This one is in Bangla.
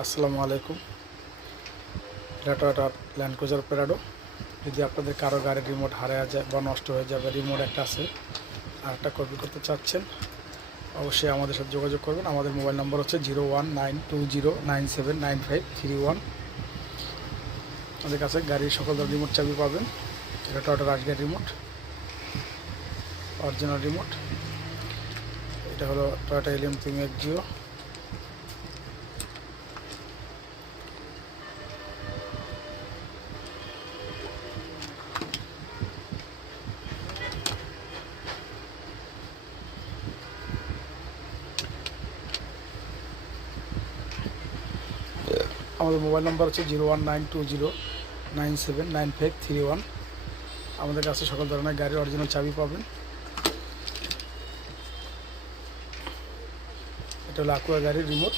আসসালামু আলাইকুম। এটা টয়োটা ল্যান্ড ক্রুজার প্রাডো। যদি আপনাদের কারো গাড়ির রিমোট হারিয়ে যায় বা নষ্ট হয়ে যাবে, রিমোট একটা আছে আর একটা কপি করতে চাচ্ছেন, অবশ্যই আমাদের সাথে যোগাযোগ করবেন। আমাদের মোবাইল নম্বর হচ্ছে 0192097953 আমাদের কাছে গাড়ির সকল ধরনের রিমোট চাবি পাবেন। এটা টয়োটা রাজগাড়ির রিমোট, অরিজিনাল রিমোট। এটা হলো টয়োটা এলিয়ন প্রিমিয়ার জিও। আমাদের মোবাইল নাম্বার হচ্ছে 0192097953 আমাদের কাছে সকল ধরনের গাড়ির অরিজিনাল চাবি পাবেন। এটা হলো আকুয়া গাড়ির রিমোট।